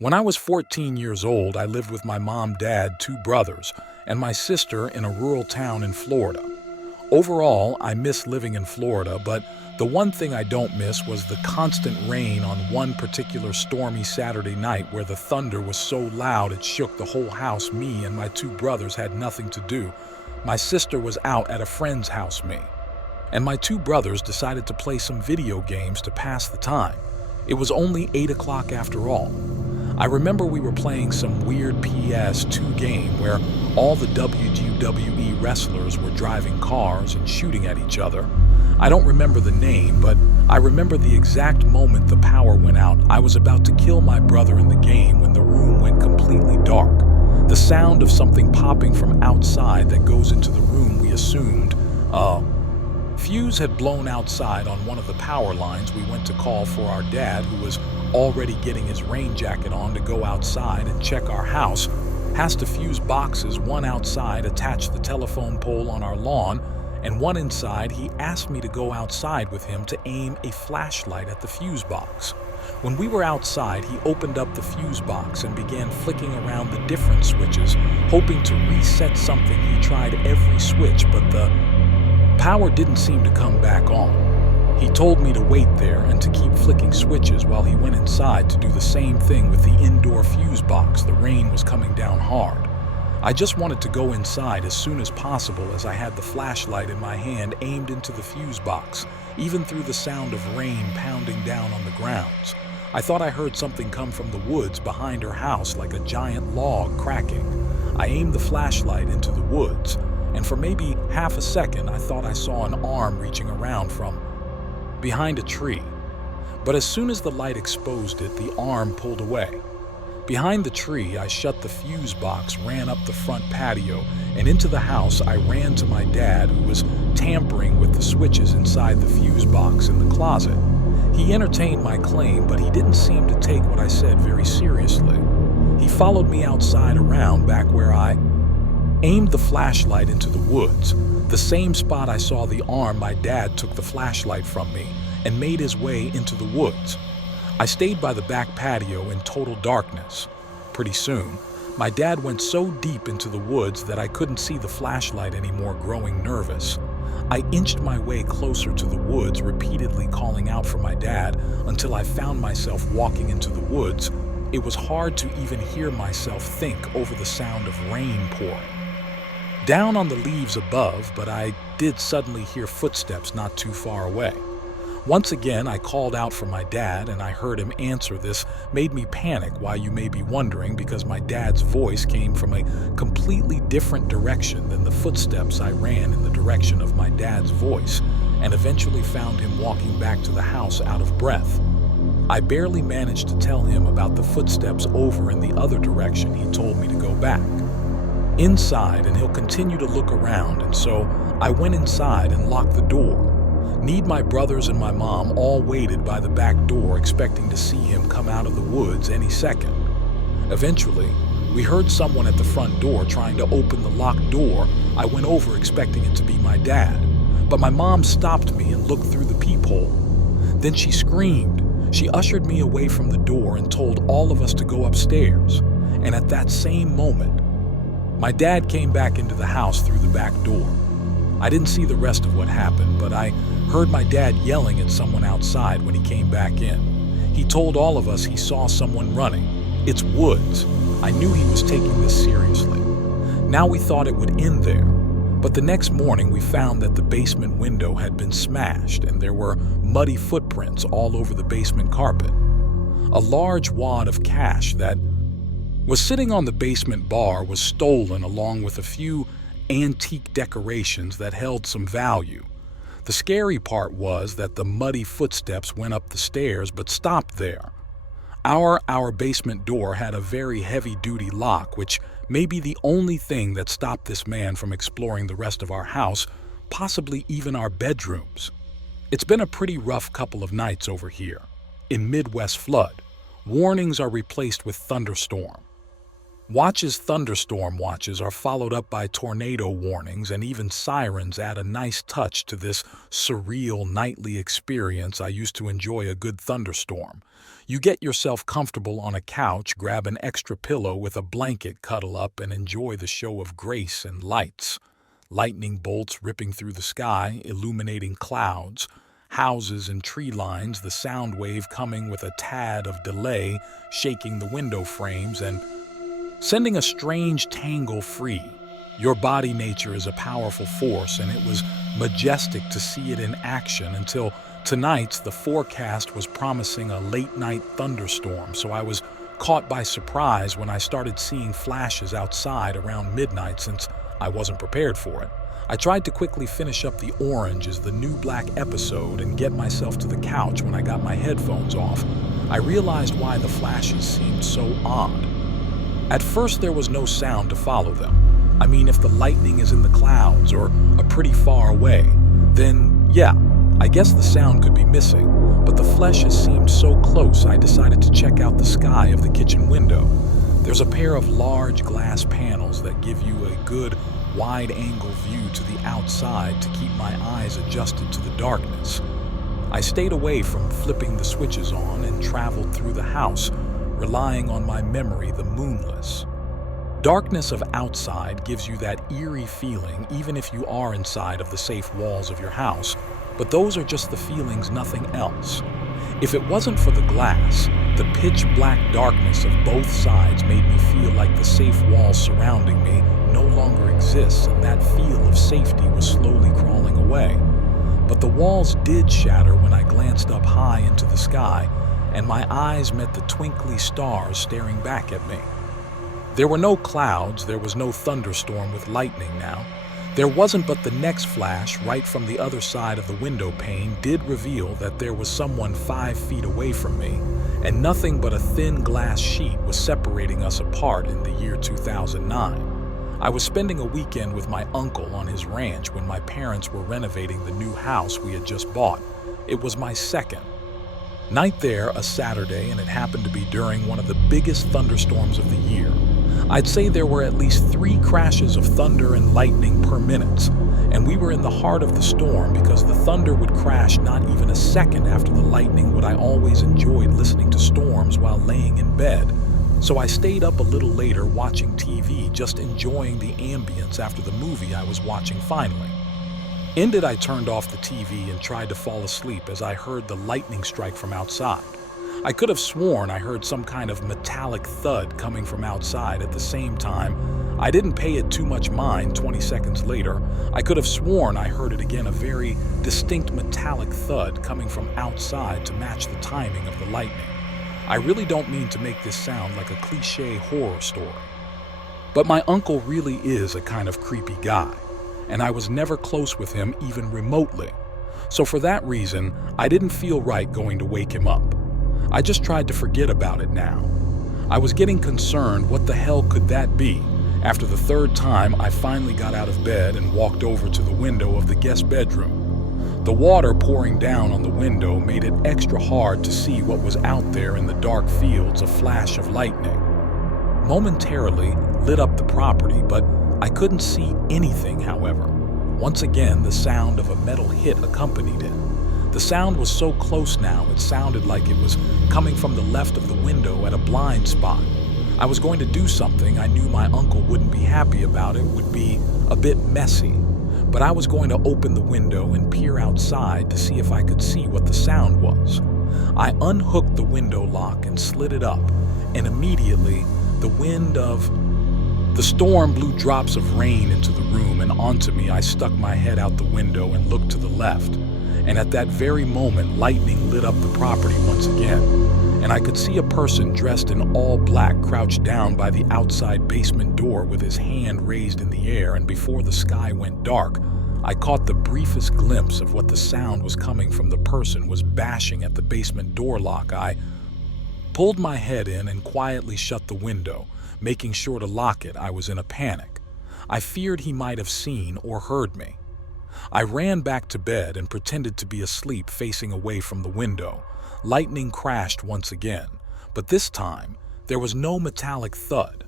When I was 14 years old, I lived with my mom, dad, two brothers, and my sister in a rural town in Florida. Overall, I miss living in Florida, but the one thing I don't miss was the constant rain on one particular stormy Saturday night where the thunder was so loud it shook the whole house. Me and my two brothers had nothing to do. My sister was out at a friend's house, and my two brothers decided to play some video games to pass the time. It was only 8 o'clock after all. I remember we were playing some weird PS2 game where all the WWE wrestlers were driving cars and shooting at each other. I don't remember the name, but I remember the exact moment the power went out. I was about to kill my brother in the game when the room went completely dark. The sound of something popping from outside that goes into the room, we assumed fuse had blown outside on one of the power lines. We went to call for our dad, who was already getting his rain jacket on to go outside and check our house. Has to fuse boxes, one outside attached to the telephone pole on our lawn, and one inside. He asked me to go outside with him to aim a flashlight at the fuse box. When we were outside, he opened up the fuse box and began flicking around the different switches, hoping to reset something. He tried every switch, but the power didn't seem to come back on. He told me to wait there and to keep flicking switches while he went inside to do the same thing with the indoor fuse box. The rain was coming down hard. I just wanted to go inside as soon as possible as I had the flashlight in my hand aimed into the fuse box, even through the sound of rain pounding down on the grounds. I thought I heard something come from the woods behind her house, like a giant log cracking. I aimed the flashlight into the woods, and for maybe half a second I thought I saw an arm reaching around from behind a tree. But as soon as the light exposed it, the arm pulled away. Behind the tree, I shut the fuse box, ran up the front patio, and into the house. I ran to my dad, who was tampering with the switches inside the fuse box in the closet. He entertained my claim, but he didn't seem to take what I said very seriously. He followed me outside around back where I aimed the flashlight into the woods, the same spot I saw the arm. My dad took the flashlight from me and made his way into the woods. I stayed by the back patio in total darkness. Pretty soon, my dad went so deep into the woods that I couldn't see the flashlight anymore. Growing nervous, I inched my way closer to the woods, repeatedly calling out for my dad until I found myself walking into the woods. It was hard to even hear myself think over the sound of rain pouring down on the leaves above, but I did suddenly hear footsteps not too far away. Once again, I called out for my dad, and I heard him answer. This made me panic, why you may be wondering, because my dad's voice came from a completely different direction than the footsteps. I ran in the direction of my dad's voice, and eventually found him walking back to the house out of breath. I barely managed to tell him about the footsteps over in the other direction. He told me to go back inside, and he'll continue to look around, and so I went inside and locked the door. My brothers and my mom all waited by the back door, expecting to see him come out of the woods any second. Eventually, we heard someone at the front door trying to open the locked door. I went over expecting it to be my dad, but my mom stopped me and looked through the peephole. Then she screamed. She ushered me away from the door and told all of us to go upstairs. And at that same moment, my dad came back into the house through the back door. I didn't see the rest of what happened, but I heard my dad yelling at someone outside when he came back in. He told all of us he saw someone running. It's woods. I knew he was taking this seriously. Now we thought it would end there, but the next morning we found that the basement window had been smashed and there were muddy footprints all over the basement carpet. A large wad of cash that was sitting on the basement bar was stolen, along with a few antique decorations that held some value. The scary part was that the muddy footsteps went up the stairs but stopped there. Our basement door had a very heavy-duty lock, which may be the only thing that stopped this man from exploring the rest of our house, possibly even our bedrooms. It's been a pretty rough couple of nights over here. In Midwest flood, warnings are replaced with thunderstorm. Watches, thunderstorm watches, are followed up by tornado warnings, and even sirens add a nice touch to this surreal nightly experience. I used to enjoy a good thunderstorm. You get yourself comfortable on a couch, grab an extra pillow with a blanket, cuddle up, and enjoy the show of grace and lights. Lightning bolts ripping through the sky, illuminating clouds, houses and tree lines, the sound wave coming with a tad of delay, shaking the window frames and sending a strange tangle free. Your body nature is a powerful force, and it was majestic to see it in action until tonight. The forecast was promising a late-night thunderstorm, so I was caught by surprise when I started seeing flashes outside around midnight since I wasn't prepared for it. I tried to quickly finish up The Orange is the New Black episode and get myself to the couch. When I got my headphones off, I realized why the flashes seemed so odd. At first, there was no sound to follow them. I mean, if the lightning is in the clouds or a pretty far away, then yeah, I guess the sound could be missing. But the flashes seemed so close, I decided to check out the sky of the kitchen window. There's a pair of large glass panels that give you a good wide-angle view to the outside to keep my eyes adjusted to the darkness. I stayed away from flipping the switches on and traveled through the house, relying on my memory, the moonless. Darkness of outside gives you that eerie feeling even if you are inside of the safe walls of your house, but those are just the feelings, nothing else. If it wasn't for the glass, the pitch-black darkness of both sides made me feel like the safe walls surrounding me no longer exists, and that feel of safety was slowly crawling away. But the walls did shatter when I glanced up high into the sky, and my eyes met the twinkly stars staring back at me. There were no clouds, there was no thunderstorm with lightning now. There wasn't, but the next flash, right from the other side of the window pane, did reveal that there was someone 5 feet away from me, and nothing but a thin glass sheet was separating us apart in the year 2009. I was spending a weekend with my uncle on his ranch when my parents were renovating the new house we had just bought. It was my second night there, a Saturday, and it happened to be during one of the biggest thunderstorms of the year. I'd say there were at least 3 crashes of thunder and lightning per minute, and we were in the heart of the storm because the thunder would crash not even a second after the lightning. What I always enjoyed listening to storms while laying in bed, so I stayed up a little later watching TV, just enjoying the ambience after the movie I was watching finally ended. I turned off the TV and tried to fall asleep as I heard the lightning strike from outside. I could have sworn I heard some kind of metallic thud coming from outside. At the same time, I didn't pay it too much mind. 20 seconds later, I could have sworn I heard it again, a very distinct metallic thud coming from outside to match the timing of the lightning. I really don't mean to make this sound like a cliche horror story, but my uncle really is a kind of creepy guy, and I was never close with him even remotely. So for that reason, I didn't feel right going to wake him up. I just tried to forget about it now. I was getting concerned. What the hell could that be? After the 3rd time, I finally got out of bed and walked over to the window of the guest bedroom. The water pouring down on the window made it extra hard to see what was out there in the dark fields. A flash of lightning momentarily lit up the property, but I couldn't see anything. However, once again, the sound of a metal hit accompanied it. The sound was so close now, it sounded like it was coming from the left of the window at a blind spot. I was going to do something I knew my uncle wouldn't be happy about. It would be a bit messy, but I was going to open the window and peer outside to see if I could see what the sound was. I unhooked the window lock and slid it up, and immediately the storm blew drops of rain into the room and onto me. I stuck my head out the window and looked to the left. And at that very moment, lightning lit up the property once again, and I could see a person dressed in all black crouched down by the outside basement door with his hand raised in the air. And before the sky went dark, I caught the briefest glimpse of what the sound was coming from. The person was bashing at the basement door lock. I pulled my head in and quietly shut the window, making sure to lock it. I was in a panic. I feared he might have seen or heard me. I ran back to bed and pretended to be asleep, facing away from the window. Lightning crashed once again, but this time there was no metallic thud.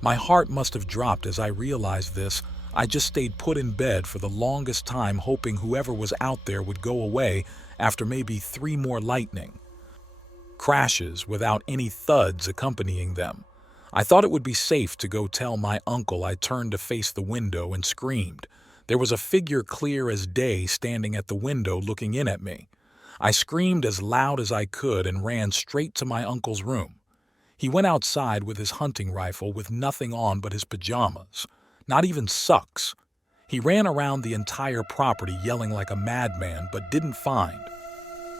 My heart must have dropped as I realized this. I just stayed put in bed for the longest time, hoping whoever was out there would go away after maybe 3 more lightning crashes without any thuds accompanying them. I thought it would be safe to go tell my uncle. I turned to face the window and screamed. There was a figure clear as day standing at the window looking in at me. I screamed as loud as I could and ran straight to my uncle's room. He went outside with his hunting rifle with nothing on but his pajamas, not even socks. He ran around the entire property yelling like a madman but didn't find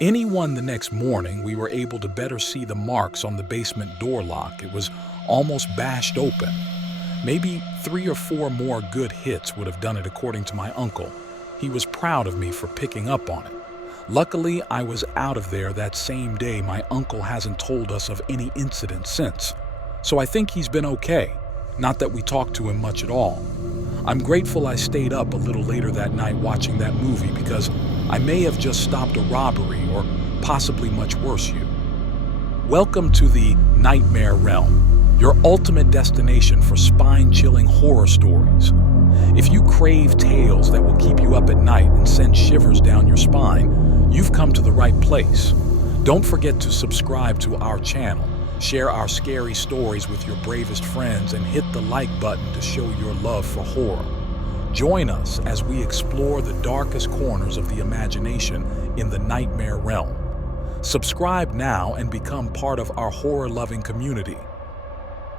anyone. The next morning, we were able to better see the marks on the basement door lock. It was almost bashed open. Maybe 3 or 4 more good hits would have done it, according to my uncle. He was proud of me for picking up on it. Luckily, I was out of there that same day. My uncle hasn't told us of any incident since, so I think he's been okay. Not that we talked to him much at all. I'm grateful I stayed up a little later that night watching that movie, because I may have just stopped a robbery or possibly much worse. Welcome to the Nightmare Realm, your ultimate destination for spine-chilling horror stories. If you crave tales that will keep you up at night and send shivers down your spine, you've come to the right place. Don't forget to subscribe to our channel, share our scary stories with your bravest friends, and hit the like button to show your love for horror. Join us as we explore the darkest corners of the imagination in the Nightmare Realm. Subscribe now and become part of our horror-loving community.